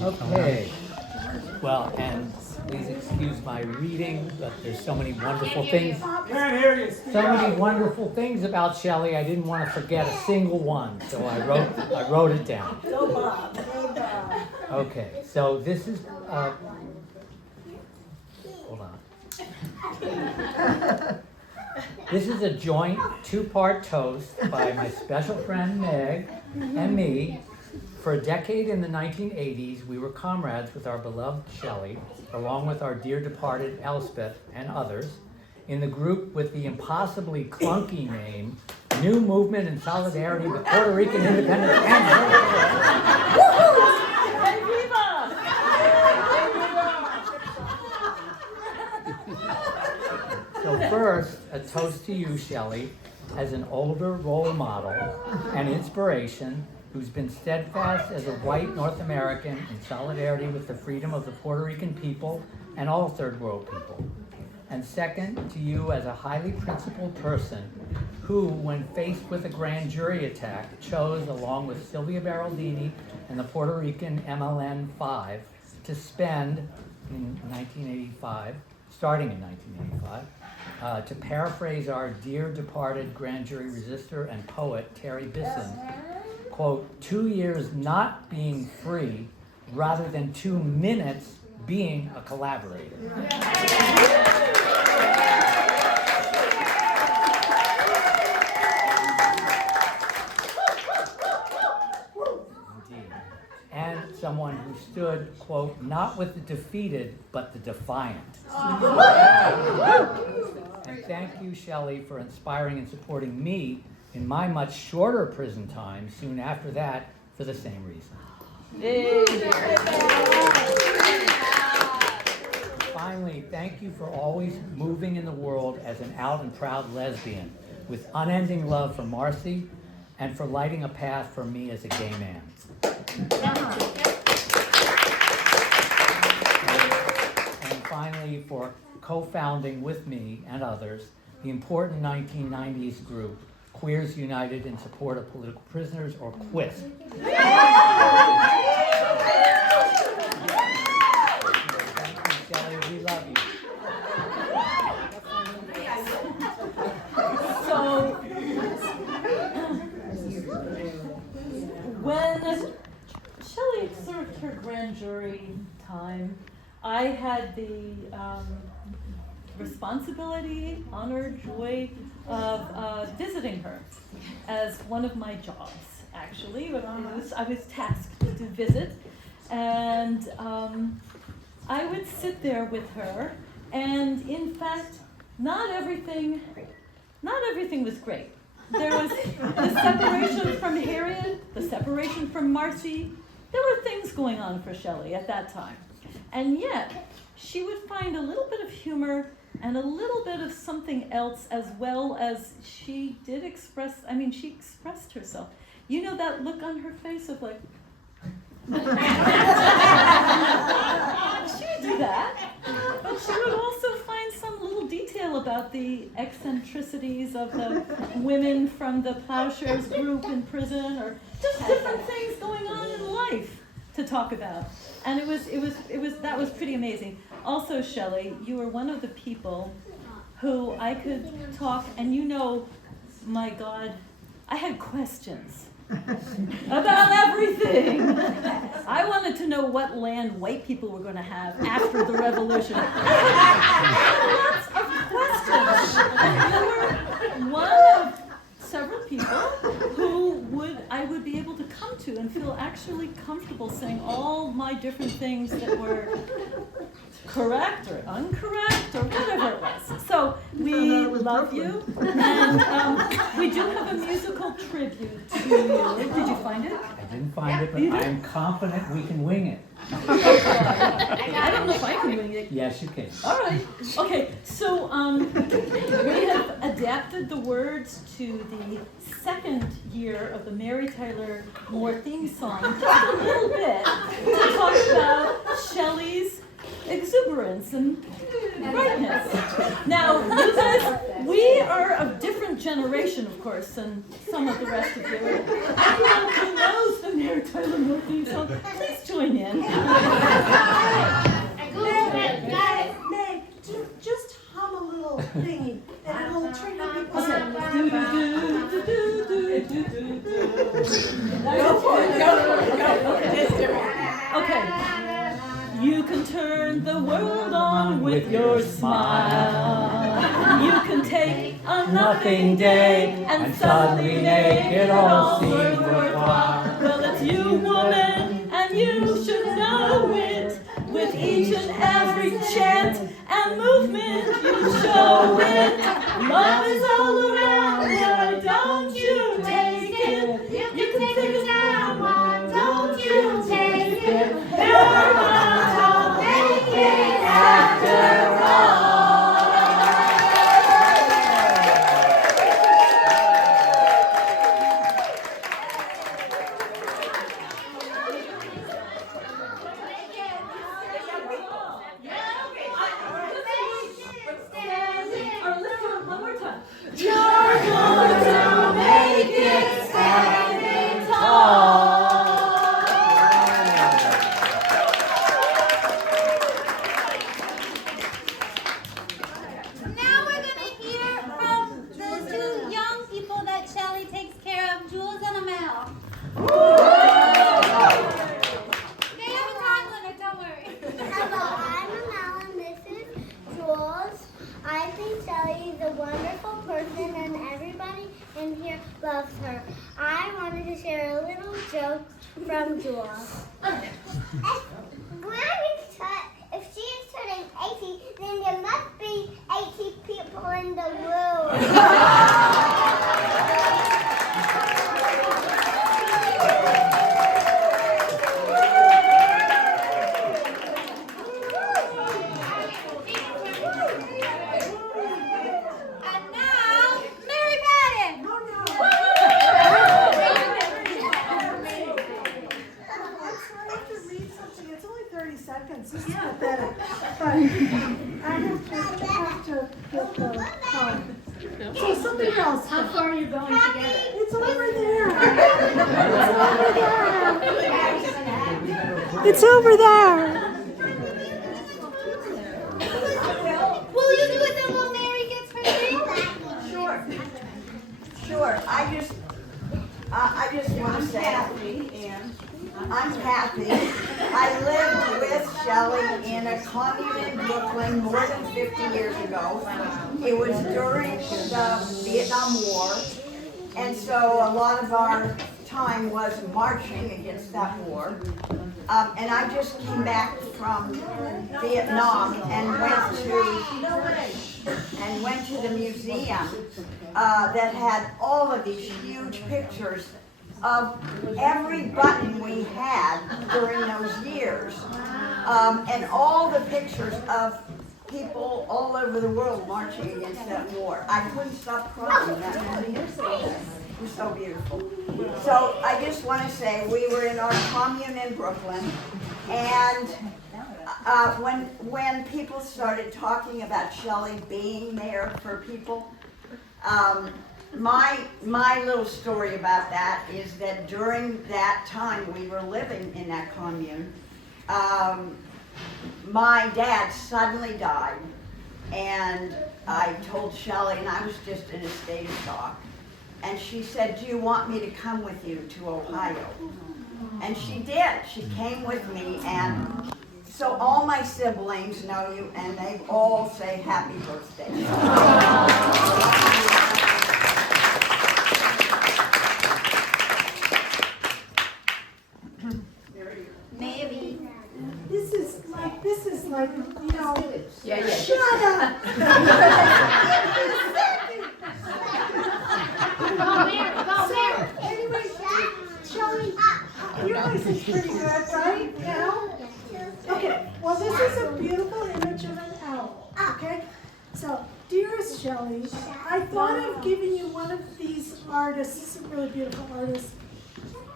Okay. Well, and please excuse my reading, but there's so many wonderful things. So many wonderful things about Shelley. I didn't want to forget a single one, so I wrote it down. Go Bob, go Bob. Okay. So this is. Hold on. This is a joint two-part toast by my special friend Meg and me. For a decade in the 1980s, we were comrades with our beloved Shelley, along with our dear departed Elspeth and others, in the group with the impossibly clunky name, New Movement in Solidarity with Puerto Rican Independence and So first, a toast to you, Shelley, as an older role model and inspiration who's been steadfast as a white North American in solidarity with the freedom of the Puerto Rican people and all third world people. And second, to you as a highly principled person who, when faced with a grand jury attack, chose, along with Sylvia Beraldini and the Puerto Rican MLN-5, to spend in 1985, starting in 1985, to paraphrase our dear departed grand jury resistor and poet Terry Bisson, quote, 2 years not being free rather than 2 minutes being a collaborator. Indeed. And someone who stood, quote, not with the defeated, but the defiant. And thank you, Shelley, for inspiring and supporting me in my much shorter prison time soon after that for the same reason. Finally, thank you for always moving in the world as an out and proud lesbian with unending love for Marcy and for lighting a path for me as a gay man. And finally, for co-founding with me and others the important 1990s group Queers United in Support of Political Prisoners, or QUISP. Thank you, Shelley. We love you. So, when Shelley served her grand jury time, I had the responsibility, honor, joy of visiting her as one of my jobs, actually. I was tasked to visit, and I would sit there with her, and in fact, not everything was great. There was the separation from Harriet, the separation from Marcy. There were things going on for Shelley at that time. And yet, she would find a little bit of humor and a little bit of something else, as well as she expressed herself. You know that look on her face of like, she would do that, but she would also find some little detail about the eccentricities of the women from the Plowshares group in prison, or just different things going on in life to talk about. And that was pretty amazing. Also, Shelley, you were one of the people who I could talk, and my God, I had questions about everything. I wanted to know what land white people were going to have after the revolution. I had lots of questions. You were one of several people who I would be able to come to and feel actually comfortable saying all my different things that were correct or incorrect or whatever it was. So we love you, and we do have a musical tribute to you. Did you find it? I didn't find it, but I am confident we can wing it. I don't know if I can wing it. Yes, you can. All right. Okay. So we have adapted the words to the second year of the Mary Tyler Moore theme song just a little bit to talk about Shelley's exuberance and brightness. Now, you guys, we are of different generation, of course, than some of the rest of you. Anyone who knows the Mary Tyler the movie, so please join in. Meg, just hum a little thingy, and it'll trigger people's Okay. Okay. You can turn the world on with your smile. You can take a nothing day and suddenly make it all seem worthwhile. Well, it's you, woman, and you should know it. With each and every chant and movement, you show it. Love is all around. Why don't you take it? You can take it down. Why don't you take it? You're gonna make it after all. Or let's do it one more time. You're going to make it standing tall. Now we're going to hear from the two young people that Shelley takes care of, Jules and Amel. They have a time limit, don't worry. Hello, I'm Amel and this is Jules. I think Shelley is a wonderful person and everybody in here loves her. I wanted to share a little joke from Jules. If she is turning 80, then there must be 80 people in the room. And now, Mary Patton. I have to read something. It's only 30 seconds. This is pathetic. But I have to get the phone. So something else. How far are you going to get it? It's over there. It's over there. Will you do it then while Mary gets her thing? Sure. I just want to say, I'm Kathy. I lived with Shelley in a commune in Brooklyn more than 50 years ago. It was during the Vietnam War, and so a lot of our time was marching against that war. And I just came back from Vietnam and went to the museum that had all of these huge pictures of every button we had during those years, and all the pictures of people all over the world marching against that war. I couldn't stop crying that many years ago. It was so beautiful. So I just want to say we were in our commune in Brooklyn, and when people started talking about Shelley being there for people, my little story about that is that during that time we were living in that commune, my dad suddenly died, and I told Shelley, and I was just in a state of shock, and she said, "Do you want me to come with you to Ohio?" And she did. She came with me, and so all my siblings know you, and they all say happy birthday. Maybe. This is like, you know, Yeah. shut up. Anyway, Shelley, your voice is pretty good, right? Yeah? Okay, well, this is a beautiful image of an owl, okay? So, dearest Shelley, I thought of giving you one of these artists, a really beautiful artist,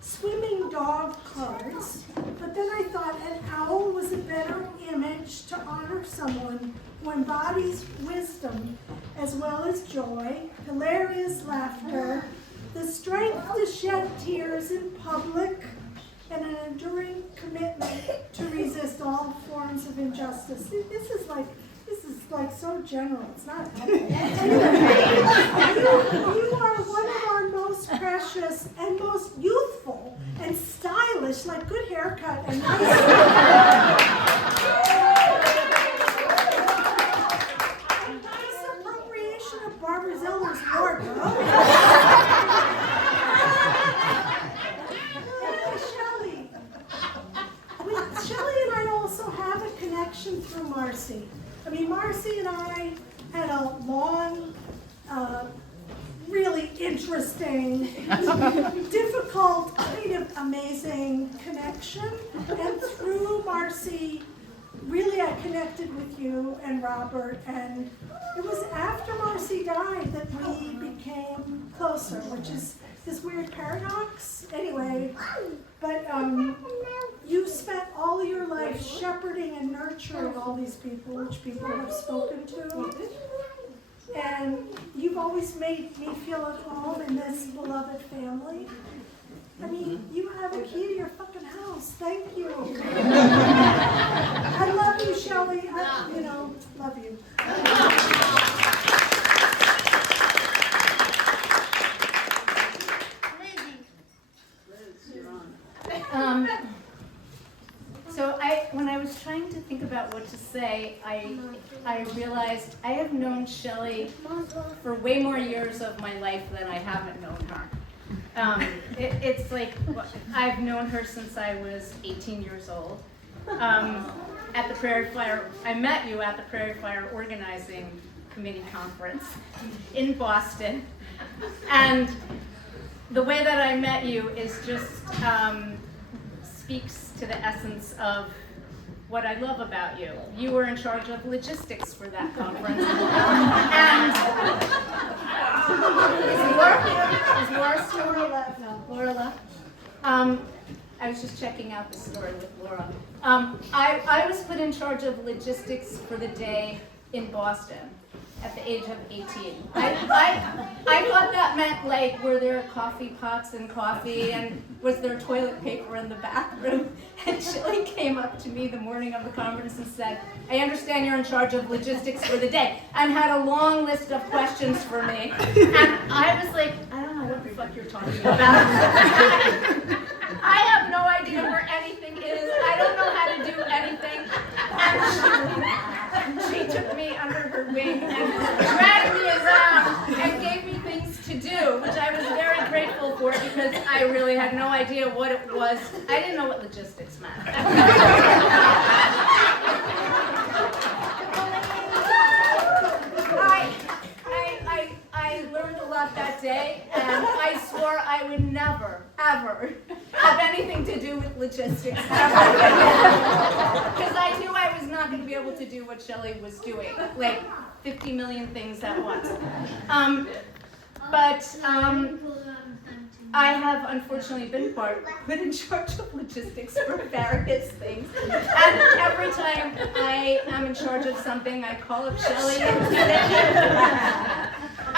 swimming dog cards, but then I thought an owl was a better image to honor someone who embodies wisdom as well as joy, hilarious laughter, the strength to shed tears in public, and an enduring commitment to resist all forms of injustice. This is like so general. It's not helpful. Anyway, you are one of our most precious and most youthful and stylish, like good haircut and nice. Appropriation of Barbara Zeller's wardrobe. Shelley and I also have a connection through Marcy. I mean, Marcy and I had a long, really interesting, difficult, kind of amazing connection. And through Marcy, really I connected with you and Robert. And it was after Marcy died that we became closer, which is this weird paradox. Anyway, but you spent all your life shepherding and nurturing all these people, which people have spoken to. And you've always made me feel at home in this beloved family. I mean, you have a key to your fucking house. Thank you. I love you, Shelley. Love you. When I was trying to think about what to say, I realized I have known Shelley for way more years of my life than I haven't known her. It's like I've known her since I was 18 years old. At the Prairie Fire, I met you at the Prairie Fire Organizing Committee Conference in Boston. And the way that I met you is just speaks to the essence of what I love about you. You were in charge of logistics for that conference. And is Laura still here? No, Laura left. I was just checking out the story with Laura. I was put in charge of logistics for the day in Boston at the age of 18. I thought that meant, like, were there coffee pots and coffee, and was there toilet paper in the bathroom? And Shelley came up to me the morning of the conference and said, I understand you're in charge of logistics for the day, and had a long list of questions for me. And I was like, I don't know what the fuck you're talking about. I have no idea where anything is. I don't know how to do anything. And she took me under her wing and dragged me around and gave me things to do, which I was very grateful for because I really had no idea what it was. I didn't know what logistics meant. I learned a lot that day, and I swore I would never, ever have anything to do with logistics ever again. Because I knew I was not going to be able to do what Shelley was doing, like 50 million things at once. I have unfortunately been put in charge of logistics for various things. And every time I am in charge of something, I call up Shelley and say,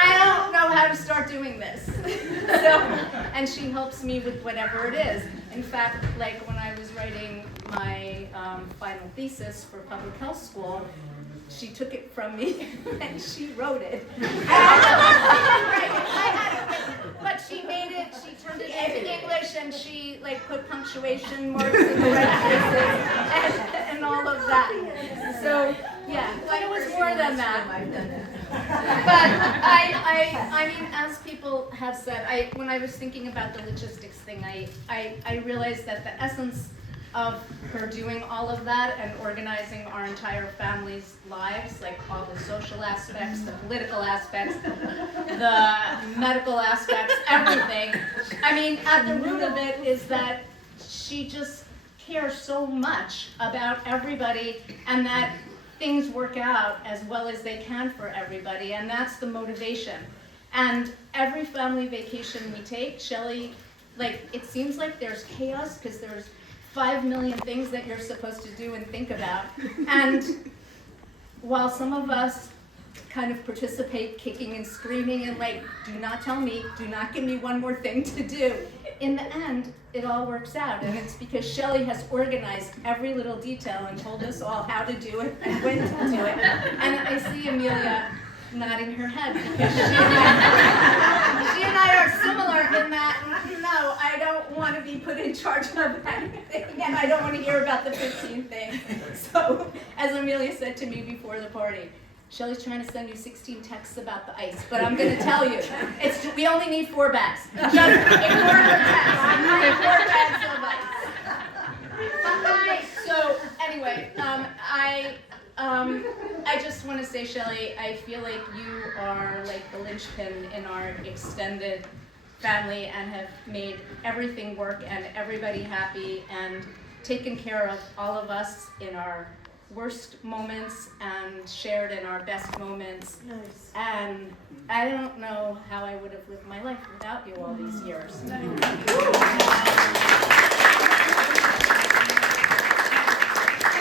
I don't know how to start doing this. And she helps me with whatever it is. In fact, like when I was writing my final thesis for public health school, she took it from me and she wrote it. But she made it, she turned it into English, and she put punctuation marks in the right places and all of that. So yeah, but it was more than that. But I mean, as people have said, when I was thinking about the logistics thing, I realized that the essence of her doing all of that and organizing our entire family's lives, like all the social aspects, the political aspects, the medical aspects, everything. I mean, at the root of it is that she just cares so much about everybody and that things work out as well as they can for everybody, and that's the motivation. And every family vacation we take, Shelley, it seems like there's chaos because there's 5 million things that you're supposed to do and think about. And while some of us kind of participate kicking and screaming and do not tell me, do not give me one more thing to do, in the end, it all works out, and it's because Shelley has organized every little detail and told us all how to do it and when to do it. And I see Amelia nodding her head because she and I are similar in that, no, I don't want to be put in charge of anything, and I don't want to hear about the 15 things. So, as Amelia said to me before the party, Shelley's trying to send you 16 texts about the ice, but I'm going to tell you, we only need 4 bags. Just ignore her text. 4 bags of ice. So anyway, I just want to say, Shelley, I feel like you are like the linchpin in our extended family and have made everything work and everybody happy and taken care of all of us in our worst moments and shared in our best moments. Nice. And I don't know how I would have lived my life without you all these years.